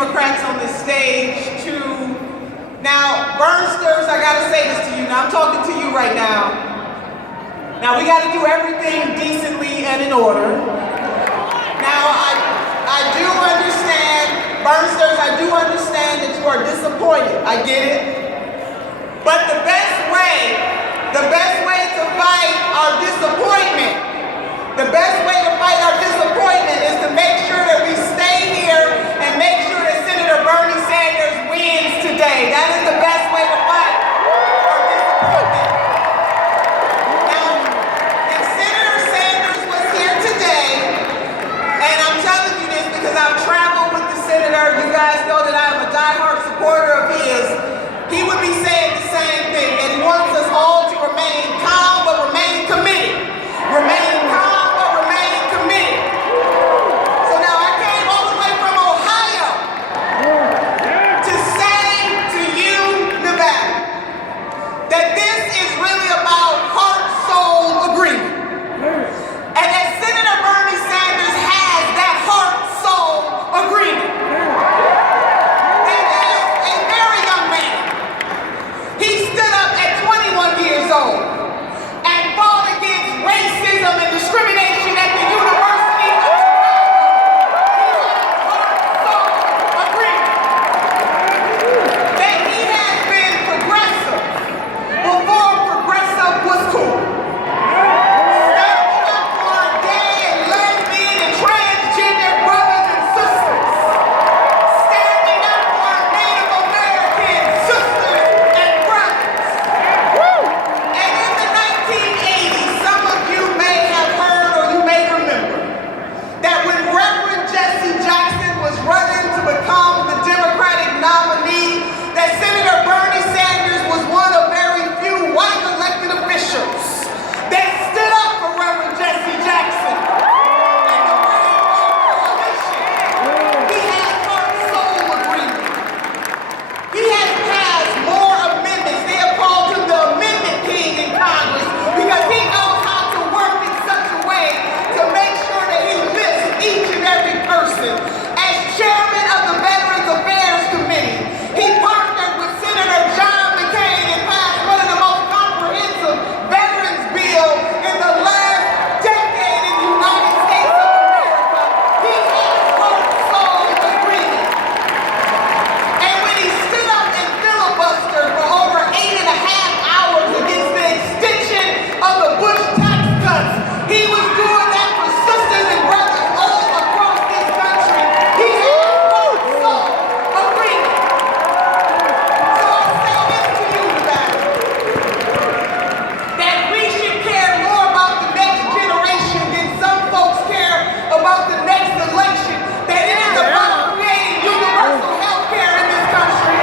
Democrats on this stage to, now, Burnsters, I gotta say this to you, now I'm talking to you right now. Now we gotta do everything decently and in order. Now I do understand, Burnsters, I do understand that you are disappointed, I get it. But the best way to fight our disappointment, is to make sure that we stay here and make sure that Senator Bernie Sanders wins today. That is the best way to fight our disappointment. Now, if Senator Sanders was here today, and I'm telling you this because I've traveled with the senator, you guys know that I am a diehard supporter of his, he would be saying the same thing, that he wants us all to remain calm but remain committed. Remain calm but remain committed. So now I came all the way from Ohio to say to you, Nevada, that this is really about heart-soul agreement. And that Senator Bernie Sanders has that heart-soul agreement. And as a very young man, he stood up at 21 years old and fought against racism and discrimination at the University of Chicago. He has heart-soul agreement. That he has been progressive before progressive was cool. Standing up for our gay and lesbian and transgender brothers and sisters. Standing up for our Native American sisters and brothers. And in the 1980s, some of you may have heard or you may remember that when Reverend Jesse Jackson was running to become the Democratic nominee, that Senator Bernie Sanders was one of very few white elected officials that stood up for Reverend Jesse Jackson and the Rainbow Coalition. He has heart-soul agreement. He has passed more amendments. They have called him the Amendment King in Congress because he knows how to work in such a way to make sure that he lifts each and every person. As chairman of the Veterans Affairs Committee, he partnered with Senator John McCain and passed one of the most comprehensive veterans bill in the last decade in the United States of America. He has heart-soul agreement. And when he stood up and filibustered for over 8.5 hours against the extension of the Bush tax cuts, he was doing that for sisters and brothers all across this country. He has heart-soul agreement. So I say this to you, Nevada, that we should care more about the next generation than some folks care about the next election, that it is about creating universal health care in this country.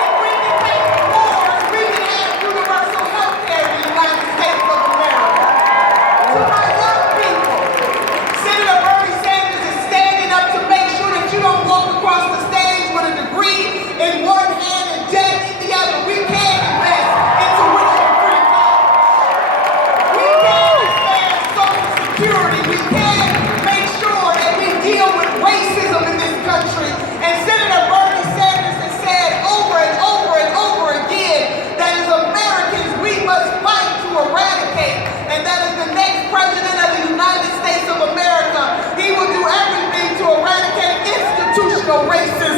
If we can take wars, we can have universal health care in the United States of America. To my young people, Senator Bernie Sanders is standing up to make sure that you don't walk across the stage with a degree in one hand and debt in the other. We can invest in tuition-free college. We can expand Social Security. We can make sure that we deal with racism in this country. And Senator Bernie Sanders has said over and over and over again that as Americans we must fight to eradicate, and that as the next president of the United States of America, he will do everything to eradicate institutional racism.